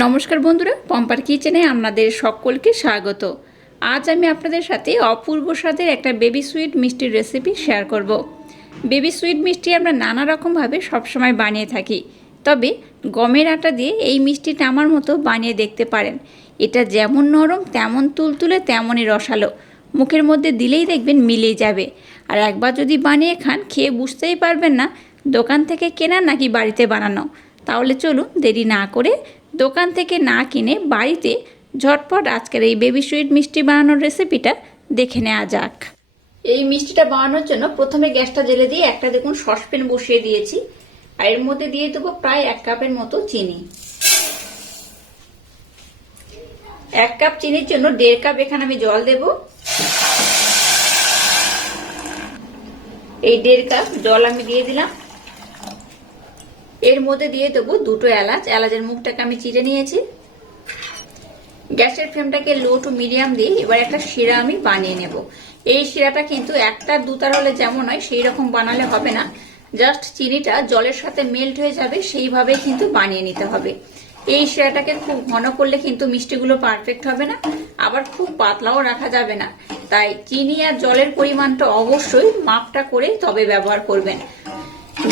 নমস্কার বন্ধুরা, পম্পার কিচেনে আপনাদের সকলকে স্বাগত। আজ আমি আপনাদের সাথে অপূর্ব স্বাদের একটা বেবি সুইট মিষ্টির রেসিপি শেয়ার করব। বেবি সুইট মিষ্টি আমরা নানা রকমভাবে সবসময় বানিয়ে থাকি, তবে গমের আটা দিয়ে এই মিষ্টিটা আমার মতো বানিয়ে দেখতে পারেন। এটা যেমন নরম তেমন তুলতুলে তেমনই রসালো, মুখের মধ্যে দিলেই দেখবেন মিলেই যাবে। আর একবার যদি বানিয়ে খান খেয়ে বুঝতেই পারবেন না দোকান থেকে কেনা নাকি বাড়িতে বানানো। তাহলে চলুন দেরি না করে দোকান থেকে না কিনে বাড়িতে ঝটপট আজকের এই বেবি সুইট মিষ্টি বানানোর রেসিপিটা দেখে নেওয়া যাক। এই মিষ্টিটা বানানোর জন্য প্রথমে গ্যাসটা জ্বেলে দিয়ে একটা দেখুন সসপ্যান বসিয়ে দিয়েছি, আর এর মধ্যে দিয়ে দেবো প্রায় 1 কাপের মতো চিনি। 1 কাপ চিনির জন্য 1.5 কাপ এখানে আমি জল দেব। এই 1.5 কাপ জল আমি দিয়ে দিলাম। এর মধ্যে দিয়ে দেবো 2টো এলাচ। এলাচের মুখটাকে আমি চিড়ে নিয়েছি। গ্যাসের ফ্লেমটাকে লো টু মিডিয়াম দিয়ে এবার একটা শিরা আমি বানিয়ে নেব। এই শিরাটা কিন্তু একটা দুতার হলে যেমন হয় সেই রকম বানালে হবে না, জাস্ট চিনিটা জলের সাথে মেল্ট হয়ে যাবে সেইভাবে কিন্তু বানিয়ে নিতে হবে। এই শিরাটাকে খুব ঘন করলে কিন্তু মিষ্টিগুলো পারফেক্ট হবে না, আবার খুব পাতলাও রাখা যাবে না। তাই চিনি আর জলের পরিমাণটা অবশ্যই মাপটা করে তবে ব্যবহার করবেন।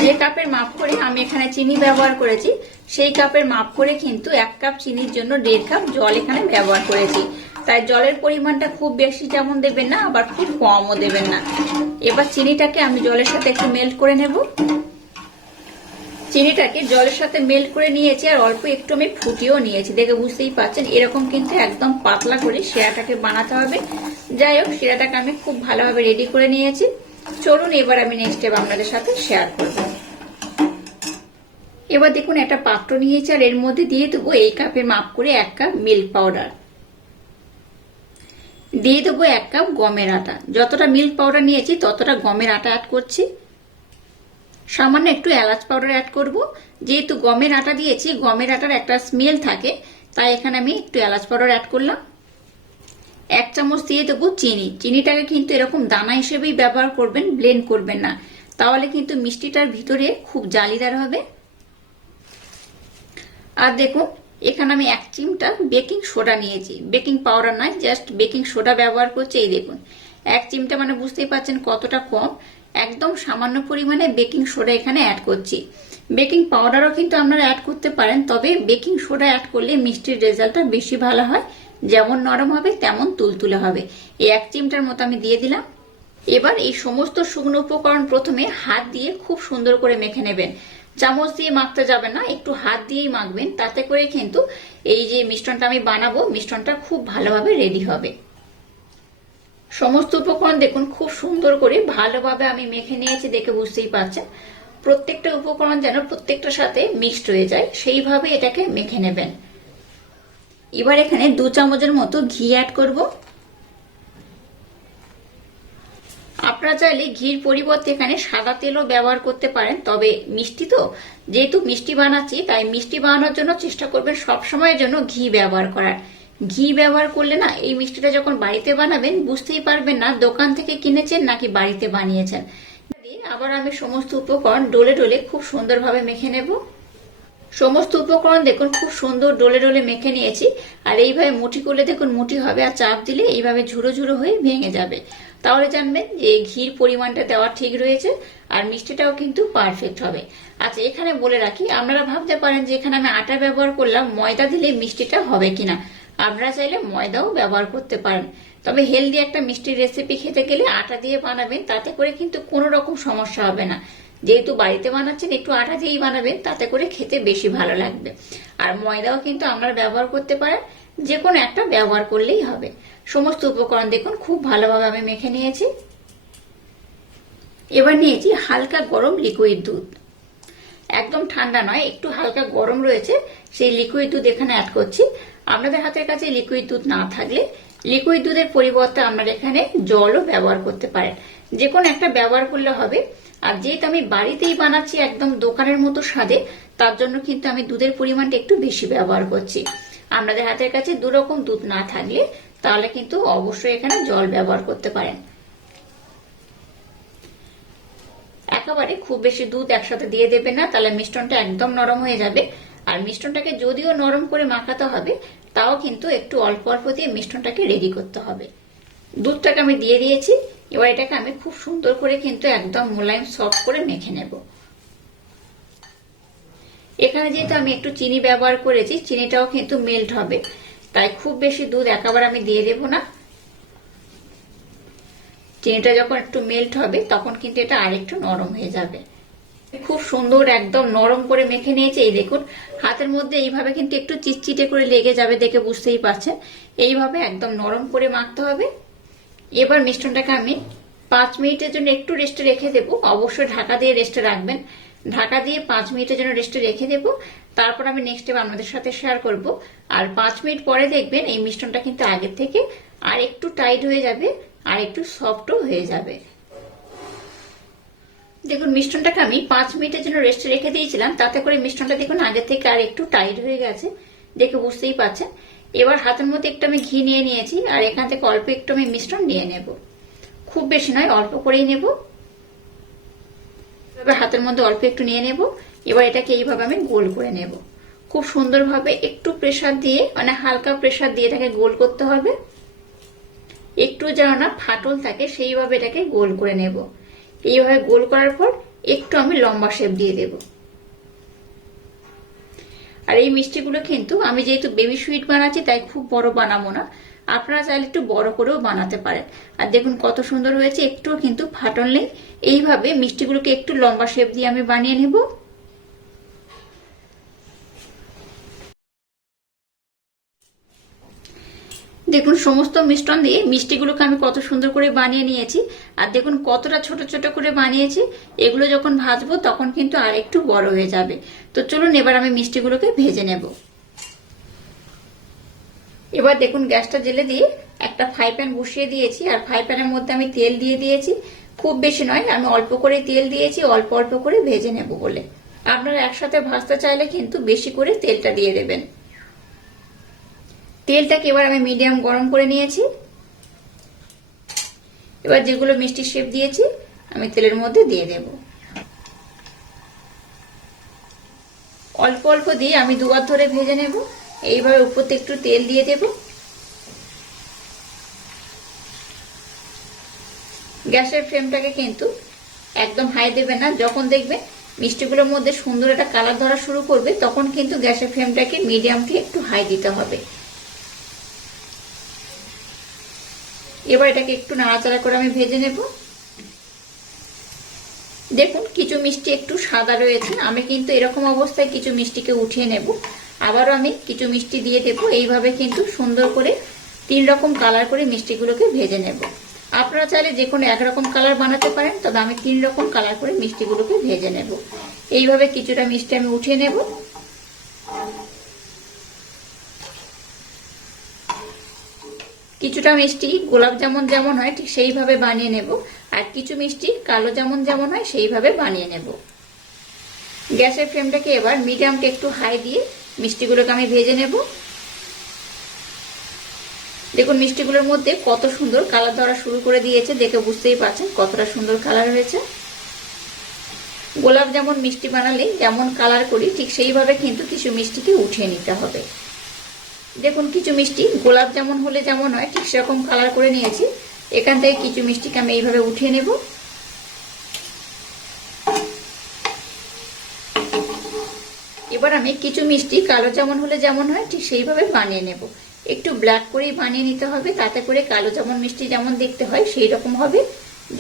যে কাপের মাপ করে আমি এখানে চিনি ব্যবহার করেছি সেই কাপের মাপ করে কিন্তু 1 কাপ চিনির জন্য 1.5 কাপ জল এখানে ব্যবহার করেছি। তাই জলের পরিমাণটা খুব বেশি যেমন দেবেন না, আবার খুব কমও দেবেন না। এবার চিনিটাকে আমি জলের সাথে একটু মেল্ট করে নেব। চিনিটাকে জলের সাথে মেল্ট করে নিয়েছি আর অল্প একটু আমি ফুটিয়েও নিয়েছি। দেখে বুঝতেই পারছেন এরকম কিন্তু একদম পাতলা করে শিরাটাকে বানাতে হবে। যাই হোক, শিরাটাকে আমি খুব ভালোভাবে রেডি করে নিয়েছি। চলুন এবার আমি নেক্সট স্টেপ আপনাদের সাথে শেয়ার করব। এবার দেখুন একটা পাত্র নিয়েছি আর এর মধ্যে দিয়ে দেবো এই কাপের মাপ করে 1 কাপ মিল্ক পাউডার, দিয়ে দেবো 1 কাপ গমের আটা। যতটা মিল্ক পাউডার নিয়েছি ততটা গমের আটা অ্যাড করছি। সামান্য একটু এলাচ পাউডার অ্যাড করব। যেহেতু গমের আটা দিয়েছি, গমের আটার একটা স্মেল থাকে, তাই এখানে আমি একটু এলাচ পাউডার অ্যাড করলাম। 1 চামচ দিয়ে দেবো চিনি। চিনিটাকে কিন্তু এরকম দানা হিসেবেই ব্যবহার করবেন, ব্লেন্ড করবেন না, তাহলে কিন্তু মিষ্টিটার ভিতরে খুব জালিদার হবে। আর দেখুন এখানে আমি 1 চিমটা বেকিং সোডা নিয়েছি, বেকিং পাউডার নয়, জাস্ট বেকিং সোডা ব্যবহার করছি। এই দেখুন 1 চিমটা মানে বুঝতেই পারছেন কতটা কম, একদম সামান্য পরিমাণে বেকিং সোডা এখানে অ্যাড করছি। বেকিং পাউডারও কিন্তু আপনারা অ্যাড করতে পারেন, তবে বেকিং সোডা অ্যাড করলে মিষ্টির রেজাল্টটা বেশি ভালো হয়, যেমন নরম হবে তেমন তুলতুলে হবে। এই 1 চিমটার মতো আমি দিয়ে দিলাম। এবার এই সমস্ত শুকনো উপকরণ প্রথমে হাত দিয়ে খুব সুন্দর করে মেখে নেবেন। চামচ দিয়ে মাখতে যাবেন না, একটু হাত দিয়েই মাখবেন, তাতে করে কিন্তু এই যে মিশ্রণটা আমি বানাবো মিশ্রণটা খুব ভালোভাবে রেডি হবে। সমস্ত উপকরণ দেখুন খুব সুন্দর করে ভালোভাবে আমি মেখে নিয়েছি, দেখে বুঝতেই পারছেন। প্রত্যেকটা উপকরণ যেন প্রত্যেকটার সাথে মিক্সড হয়ে যায় সেইভাবে এটাকে মেখে নেবেন। এবার এখানে 2 চামচের মতো ঘি অ্যাড করব। আপনারা চাইলে ঘির পরিবর্তে এখানে সাদা তেলও ব্যবহার করতে পারেন, তবে মিষ্টি তো, যেহেতু মিষ্টি বানাচ্ছি তাই মিষ্টি বানানোর জন্য চেষ্টা করবেন সবসময়ের জন্য ঘি ব্যবহার করার। ঘি ব্যবহার করলে না এই মিষ্টিটা যখন বাড়িতে বানাবেন বুঝতেই পারবেন না দোকান থেকে কিনেছেন নাকি বাড়িতে বানিয়েছেন। আবার আমি সমস্ত উপকরণ ডলে ডলে খুব সুন্দরভাবে মেখে নেব। সমস্ত উপকরণ দেখুন খুব সুন্দর ডলে ডলে মেখে নিয়েছি, আর এইভাবে মুঠি করলে দেখুন মুঠি হবে, আর চাপ দিলে এইভাবে ঝুড়ো ঝুড়ো হয়ে ভেঙে যাবে। তাহলে জানবেন যে ঘির পরিমাণটা দেওয়া ঠিক রয়েছে আর মিষ্টিটাও কিন্তু পারফেক্ট হবে। আচ্ছা, এখানে বলে রাখি, আপনারা ভাবতে পারেন যে এখানে আমি আটা ব্যবহার করলাম, ময়দা দিলে মিষ্টিটা হবে কিনা। আপনারা চাইলে ময়দাও ব্যবহার করতে পারেন, তবে হেলদি একটা মিষ্টির রেসিপি খেতে গেলে আটা দিয়ে বানাবেন, তাতে করে কিন্তু কোনো রকম সমস্যা হবে না। যেহেতু বাড়িতে বানাচ্ছেন একটু আটা দিয়েই বানাবেন, তাতে করে খেতে বেশি ভালো লাগবে। আর ময়দাও কিন্তু আপনারা ব্যবহার করতে পারেন, যে কোনো একটা ব্যবহার করলেই হবে। সমস্ত উপকরণ দেখুন খুব ভালোভাবে আমি মেখে নিয়েছি। এবার নিয়েছি হালকা গরম লিকুইড দুধ, একদম ঠান্ডা নয়, একটু হালকা গরম রয়েছে সেই লিকুইড দুধ এখানে অ্যাড করছি। আপনাদের হাতের কাছে লিকুইড দুধ না থাকলে লিকুইড দুধের পরিবর্তে আপনারা এখানে জলও ব্যবহার করতে পারেন, যে কোনো একটা ব্যবহার করলে হবে। আর যেহেতু আমি বাড়িতেই বানাচ্ছি একদম দোকানের মতো স্বাদে, তার জন্য কিন্তু আমি দুধের পরিমাণটা একটু বেশি ব্যবহার করছি। আপনাদের হাতের কাছে 2 রকম দুধ না থাকলে তাহলে কিন্তু অবশ্যই এখানে জল ব্যবহার করতে পারেন। একেবারে খুব বেশি দুধ একসাথে দিয়ে দেবেন না, তাহলে মিশ্রণটা একদম নরম হয়ে যাবে আর মিশ্রণটাকে যদিও নরম করে মাখাতে হবে, তাও কিন্তু একটু অল্প অল্প দিয়ে মিশ্রণটাকে রেডি করতে হবে। দুধটাকে আমি দিয়ে দিয়েছি। এবার এটাকে আমি খুব সুন্দর করে কিন্তু একদম মোলায়েম সফট করে মেখে নেব। এখানে যেহেতু আমি একটু চিনি ব্যবহার করেছি, চিনিটাও কিন্তু মেল্ট হবে, তাই খুব বেশি দুধ একেবারে আমি দিয়ে দেব না। চিনিটা যখন একটু মেল্ট হবে তখন কিন্তু এটা আরেকটু নরম হয়ে যাবে। খুব সুন্দর একদম নরম করে মেখে নিয়েছে। এই দেখুন, হাতের মধ্যে এইভাবে কিন্তু একটু চিটচিটে করে লেগে যাবে, দেখে বুঝতেই পারছেন। এইভাবে একদম নরম করে মাখতে হবে। এবার মিশ্রণটাকে আমি 5 মিনিটের জন্য একটু রেস্টে রেখে দেবো। অবশ্যই ঢাকা দিয়ে রেস্টে রাখবেন। ঢাকা দিয়ে 5 মিনিটের জন্য রেস্টে রেখে দেবো। তারপর আমি নেক্সট স্টেপ আপনাদের সাথে শেয়ার করব। আর 5 মিনিট পরে দেখবেন এই মিশ্রণটা কিন্তু আগের থেকে আর একটু টাইট হয়ে যাবে, আর একটু সফটও হয়ে যাবে। দেখুন, মিশ্রণটাকে আমি 5 মিনিটের জন্য রেস্টে রেখে দিয়েছিলাম, তাতে করে মিশ্রণটা দেখুন আগের থেকে আর একটু টাইট হয়ে গেছে, দেখে বুঝতেই পারছেন। এবার হাতের মধ্যে একটু আমি ঘি নিয়ে নিয়েছি, আর এখান থেকে অল্প একটু আমি মিশ্রণ নিয়ে নেব। খুব বেশি নয়, অল্প করেই নেব। এবার হাতের মধ্যে অল্প একটু নিয়ে নেব। এবার এটাকে এইভাবে আমি গোল করে নেব। খুব সুন্দরভাবে একটু প্রেসার দিয়ে, মানে হালকা প্রেসার দিয়ে এটাকে গোল করতে হবে। একটু যেন না ফাটল থাকে সেইভাবে এটাকে গোল করে নেব। এইভাবে গোল করার পর একটু আমি লম্বা শেপ দিয়ে দেব। আর এই মিষ্টিগুলো কিন্তু আমি যেহেতু বেবি সুইট বানাচ্ছি, তাই খুব বড় বানাবো না। আপনারা চাইলে একটু বড় করেও বানাতে পারেন। আর দেখুন কত সুন্দর হয়েছে, একটুও কিন্তু ফাটল নেই। এইভাবে মিষ্টিগুলোকে একটু লম্বা শেপ দিয়ে আমি বানিয়ে নেব। দেখুন, সমস্ত মিশ্রণ দিয়ে মিষ্টিগুলোকে আমি কত সুন্দর করে বানিয়ে নিয়েছি। আর দেখুন কতটা ছোট ছোট করে বানিয়েছি। এগুলো যখন ভাজবো তখন কিন্তু আর একটু বড় হয়ে যাবে। তো চলুন এবার আমি মিষ্টিগুলোকে ভেজে নেব। এবার দেখুন গ্যাসটা জেলে দিয়ে একটা ফ্রাই প্যান বসিয়ে দিয়েছি, আর ফ্রাই প্যানের মধ্যে আমি তেল দিয়ে দিয়েছি। খুব বেশি নয়, আমি অল্প করে তেল দিয়েছি, অল্প অল্প করে ভেজে নেব বলে। আপনারা একসাথে ভাজতে চাইলে কিন্তু বেশি করে তেলটা দিয়ে দেবেন। তেলটাকে এবার আমি মিডিয়াম গরম করে নিয়েছি। এবার যেগুলো মিষ্টি শেপ দিয়েছি আমি তেলের মধ্যে দিয়ে দেব। অল্প অল্প দিয়ে আমি দুবার ধরে ভেজে নেব। এইভাবে উপর থেকে একটু তেল দিয়ে দেব। গ্যাসের ফ্লেমটাকে কিন্তু একদম হাই দেবেন না। যখন দেখবেন মিষ্টিগুলোর মধ্যে সুন্দর একটা কালার ধরা শুরু করবে, তখন কিন্তু গ্যাসের ফ্লেমটাকে মিডিয়াম থেকে একটু হাই দিতে হবে। এবার এটাকে একটু নাড়াচাড়া করে আমি ভেজে নেব। দেখুন কিছু মিষ্টি একটু সাদা রয়েছে, আমি কিন্তু এরকম অবস্থায় কিছু মিষ্টিকে উঠিয়ে নেব। আবারও আমি কিছু মিষ্টি দিয়ে দেব। এইভাবে কিন্তু সুন্দর করে 3 রকম কালার করে মিষ্টিগুলোকে ভেজে নেব। আপনারা চাইলে যে কোনো একরকম কালার বানাতে পারেন, তবে আমি 3 রকম কালার করে মিষ্টিগুলোকে ভেজে নেব। এইভাবে কিছুটা মিষ্টি আমি উঠিয়ে নেব। কিছুটা মিষ্টি গোলাপ জামুন যেমন হয় ঠিক সেইভাবে বানিয়ে নেব, আর কিছু মিষ্টি কালো জামুন যেমন হয় সেইভাবে বানিয়ে নেব। গ্যাসের ফ্লেমটাকে এবার মিডিয়ামটা একটু হাই দিয়ে মিষ্টিগুলোকে আমি ভেজে নেব। দেখুন মিষ্টিগুলোর মধ্যে কত সুন্দর কালার ধরা শুরু করে দিয়েছে, দেখে বুঝতেই পারছেন কতটা সুন্দর কালার হয়েছে। গোলাপ জামুন মিষ্টি বানালে যেমন কালার করি ঠিক সেইভাবে কিন্তু কিছু মিষ্টিকে উঠিয়ে নিতে হবে। দেখুন কিছু মিষ্টি গোলাপ জামুন হলে যেমন হয় ঠিক সেরকম কালার করে নিয়েছি। এখান থেকে কিছু মিষ্টিকে আমি এইভাবে উঠিয়ে নেব। এবার আমি কিছু মিষ্টি কালো জামুন হলে যেমন হয় ঠিক সেইভাবে বানিয়ে নেব। একটু ব্ল্যাক করেই বানিয়ে নিতে হবে, তাতে করে কালো জামুন মিষ্টি যেমন দেখতে হয় সেই রকম হবে।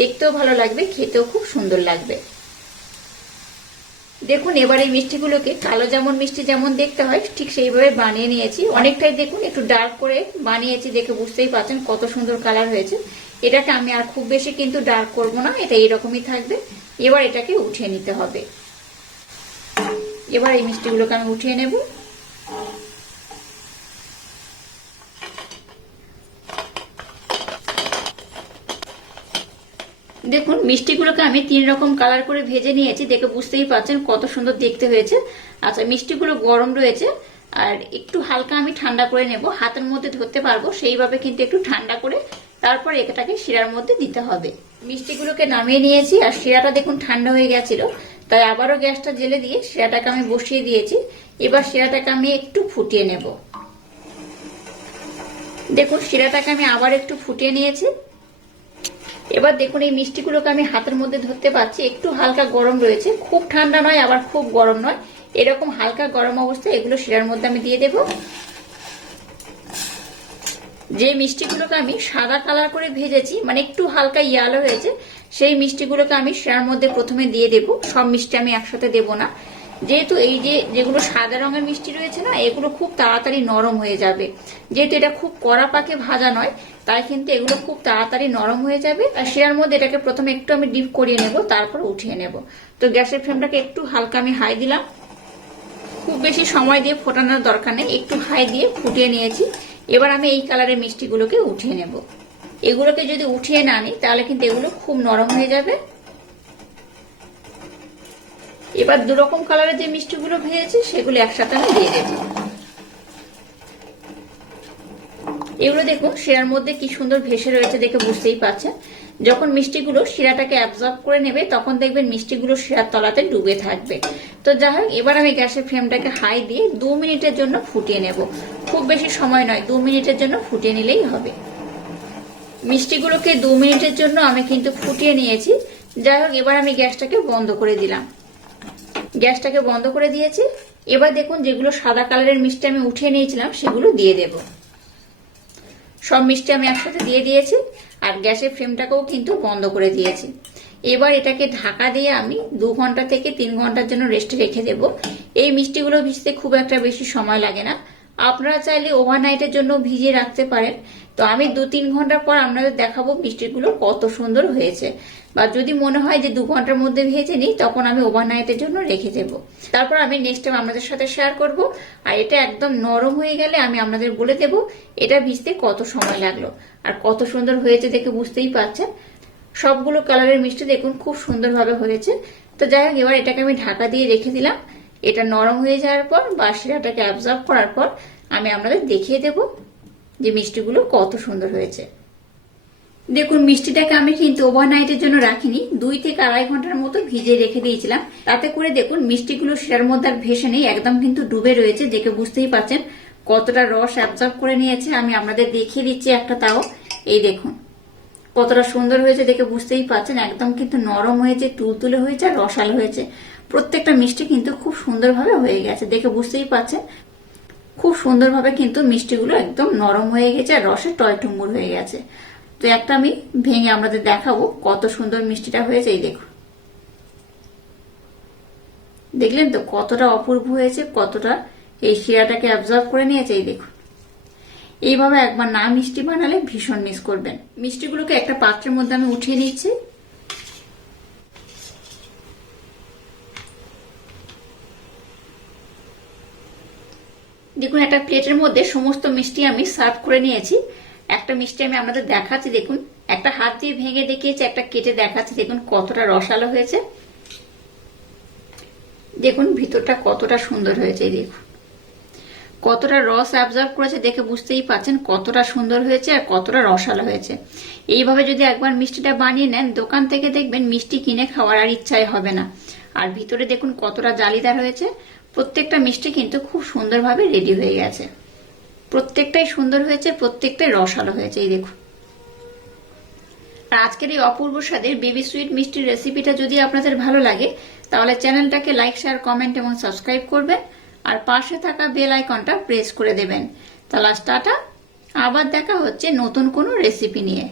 দেখতেও ভালো লাগবে, খেতেও খুব সুন্দর লাগবে। দেখুন এবার এই মিষ্টিগুলোকে কালো জামুন মিষ্টি যেমন দেখতে হয় ঠিক সেইভাবে বানিয়ে নিয়েছি। অনেকটাই দেখুন একটু ডার্ক করে বানিয়েছি, দেখে বুঝতেই পারছেন কত সুন্দর কালার হয়েছে। এটাকে আমি আর খুব বেশি কিন্তু ডার্ক করব না, এটা এইরকমই থাকবে। এবার এটাকে উঠিয়ে নিতে হবে। এবার এই মিষ্টিগুলোকে আমি উঠিয়ে নেব। দেখুন মিষ্টিগুলোকে আমি 3 রকম কালার করে ভেজে নিয়েছি, দেখে বুঝতেই পারছেন কত সুন্দর দেখতে হয়েছে। আচ্ছা মিষ্টিগুলো গরম রয়েছে, আর একটু হালকা আমি ঠান্ডা করে নেব। হাতের মধ্যে ধরতে পারবো সেইভাবে কিন্তু একটু ঠান্ডা করে তারপর এটাকে শিরার মধ্যে দিতে হবে। মিষ্টিগুলোকে নামিয়ে নিয়েছি, আর শিরাটা দেখুন ঠান্ডা হয়ে গেছিল, তাই আবারও গ্যাসটা জেলে দিয়ে শিরাটাকে আমি বসিয়ে দিয়েছি। এবার শিরাটাকে আমি একটু ফুটিয়ে নেব। দেখুন শিরাটাকে আমি আবার একটু ফুটিয়ে নিয়েছি। এবার দেখুন এই মিষ্টিগুলোকে আমি হাতের মধ্যে ধরতে পারছি, একটু হালকা গরম রয়েছে, খুব ঠান্ডা নয় আবার খুব গরম নয়, এরকম হালকা গরম অবস্থায় এগুলো শিরার মধ্যে আমি দিয়ে দেব। যে মিষ্টিগুলোকে আমি সাদা কালার করে ভেজেছি, মানে একটু হালকা ইয়ালো হয়েছে, সেই মিষ্টিগুলোকে আমি শিরার মধ্যে প্রথমে দিয়ে দেব। সব মিষ্টি আমি একসাথে দেব না, যেহেতু এই যেগুলো সাদা রঙের মিষ্টি রয়েছে না, এগুলো খুব তাড়াতাড়ি নরম হয়ে যাবে। যেহেতু এটা খুব কড়া পাকে ভাজা নয়, তাই কিন্তু এগুলো খুব তাড়াতাড়ি নরম হয়ে যাবে। আর শিরার মধ্যে এটাকে প্রথমে একটু আমি ডিপ করিয়ে নেব, তারপর উঠিয়ে নেব। তো গ্যাসের ফ্লেমটাকে একটু হালকা আমি হাই দিলাম, খুব বেশি সময় দিয়ে ফোটানোর দরকার নেই, একটু হাই দিয়ে ফুটিয়ে নিয়েছি। এবার আমি এই কালারের মিষ্টিগুলোকে উঠিয়ে নেব। এগুলোকে যদি উঠিয়ে না নিই তাহলে কিন্তু এগুলো খুব নরম হয়ে যাবে। এবার দুরকম কালারের যে মিষ্টিগুলো ভেজেছি সেগুলো একসাথে আমি দিয়ে দেব। এগুলো দেখুন শিরার মধ্যে কি সুন্দর ভেসে রয়েছে, দেখে বুঝতেই পারছেন। যখন মিষ্টিগুলো শিরাটাকে অ্যাবজর্ব করে নেবে তখন দেখবেন মিষ্টিগুলো শিরার তলাতে ডুবে থাকবে। তো যাই হোক, এবার আমি গ্যাসের ফ্লেমটাকে হাই দিয়ে 2 মিনিটের জন্য ফুটিয়ে নেব। খুব বেশি সময় নয়, 2 মিনিটের জন্য ফুটিয়ে নিলেই হবে। মিষ্টিগুলোকে 2 মিনিটের জন্য আমি কিন্তু ফুটিয়ে নিয়েছি। যাই হোক, এবার আমি গ্যাসটাকে বন্ধ করে দিলাম। গ্যাসটাকে বন্ধ করে দিয়েছি। এবার দেখুন যেগুলো সাদা কালারের মিষ্টি আমি উঠিয়ে নিয়েছিলাম সেগুলো দিয়ে দেব। সব মিষ্টি আমি একসাথে দিয়ে দিয়েছি আর গ্যাসের ফ্লেমটাকেও কিন্তু বন্ধ করে দিয়েছি। এবার এটাকে ঢাকা দিয়ে আমি 2 ঘন্টা থেকে 3 ঘন্টার জন্য রেস্টে রেখে দেব। এই মিষ্টিগুলো ভিজতে খুব একটা বেশি সময় লাগে না, আপনারা চাইলে ওভারনাইটের জন্য ভিজিয়ে রাখতে পারেন। তো আমি 2-3 ঘন্টা পর আপনাদের দেখাবো মিষ্টিগুলো কত সুন্দর হয়েছে। বা যদি মনে হয় যে 2 ঘন্টার মধ্যে ভেজে নিই, তখন আমি ওভারনাইটের জন্য রেখে দেবো। তারপর আমি নেক্সট টাইম আপনাদের সাথে শেয়ার করব। আর এটা একদম নরম হয়ে গেলে আমি আপনাদের বলে দেব এটা ভিজতে কত সময় লাগলো। আর কত সুন্দর হয়েছে দেখে বুঝতেই পারছেন। সবগুলো কালারের মিষ্টি দেখুন খুব সুন্দরভাবে হয়েছে। তো যাই হোক, এবার এটাকে আমি ঢাকা দিয়ে রেখে দিলাম। এটা নরম হয়ে যাওয়ার পর বা শিরাটাকে অ্যাবজর্ব করার পর আমি আপনাদের দেখিয়ে দেব যে মিষ্টিগুলো কত সুন্দর হয়েছে। দেখুন মিষ্টিটাকে আমি কিন্তু ওভারনাইটের জন্য রাখিনি, 2 থেকে আড়াই ঘন্টার মতো ভিজে রেখে দিয়েছিলাম। তাতে করে দেখুন মিষ্টিগুলো শিরার মধ্যে আর ভেসে নেই, একদম কিন্তু ডুবে রয়েছে। দেখে বুঝতেই পারছেন কতটা রস অ্যাবজর্ব করে নিয়েছে। আমি আপনাদের দেখিয়ে দিচ্ছি একটা, তাও এই দেখুন কতটা সুন্দর হয়েছে, দেখে বুঝতেই পারছেন। একদম কিন্তু নরম হয়েছে, তুলতুলে হয়েছে আর রসালো হয়েছে। প্রত্যেকটা মিষ্টি কিন্তু খুব সুন্দরভাবে হয়ে গেছে, দেখে বুঝতেই পারছেন। খুব সুন্দরভাবে কিন্তু মিষ্টিগুলো একদম নরম হয়ে গেছে আর রসে টয়টুম্বুর হয়ে গেছে। তো একটা আমি ভেঙে আপনাদের দেখাবো কত সুন্দর মিষ্টিটা হয়েছে। এই দেখুন, দেখলেন তো কতটা অপূর্ব হয়েছে, কতটা এই শিরাটাকে অ্যাবজর্ব করে নিয়েছে। এই দেখুন, এইভাবে একবার না মিষ্টি বানালে ভীষণ মিস করবেন। মিষ্টিগুলোকে একটা পাত্রের মধ্যে আমি উঠিয়ে নিচ্ছি। দেখুন একটা প্লেটের মধ্যে সমস্ত মিষ্টি আমি সার্ভ করে নিয়েছি। একটা মিষ্টি আমি আপনাদের দেখাচ্ছি, দেখুন একটা হাত দিয়ে ভেঙে দেখিয়েছি, একটা কেটে দেখাচ্ছি। দেখুন কতটা রসালো হয়েছে, দেখুন ভিতরটা কতটা সুন্দর হয়েছে। দেখুন কতটা রস অ্যাবজর্ব করেছে, দেখে বুঝতেই পারছেন কতটা সুন্দর হয়েছে আর কতটা রসালো হয়েছে। এইভাবে যদি একবার মিষ্টিটা বানিয়ে নেন দোকান থেকে, দেখবেন মিষ্টি কিনে খাওয়ার আর ইচ্ছাই হবে না। আর ভিতরে দেখুন কতটা জালিদার হয়েছে। প্রত্যেকটা মিষ্টি কিন্তু খুব সুন্দরভাবে রেডি হয়ে গেছে। প্রত্যেকটাই সুন্দর হয়েছে, প্রত্যেকটাই রসালো হয়েছে। এই দেখুন। আর আজকের এই অপূর্ব স্বাদের বেবি সুইট মিষ্টির রেসিপিটা যদি আপনাদের ভালো লাগে তাহলে চ্যানেলটাকে লাইক, শেয়ার, কমেন্ট এবং সাবস্ক্রাইব করবেন আর পাশে থাকা বেল আইকনটা প্রেস করে দেবেন। তাহলে টাটা, আবার দেখা হচ্ছে নতুন কোনো রেসিপি নিয়ে।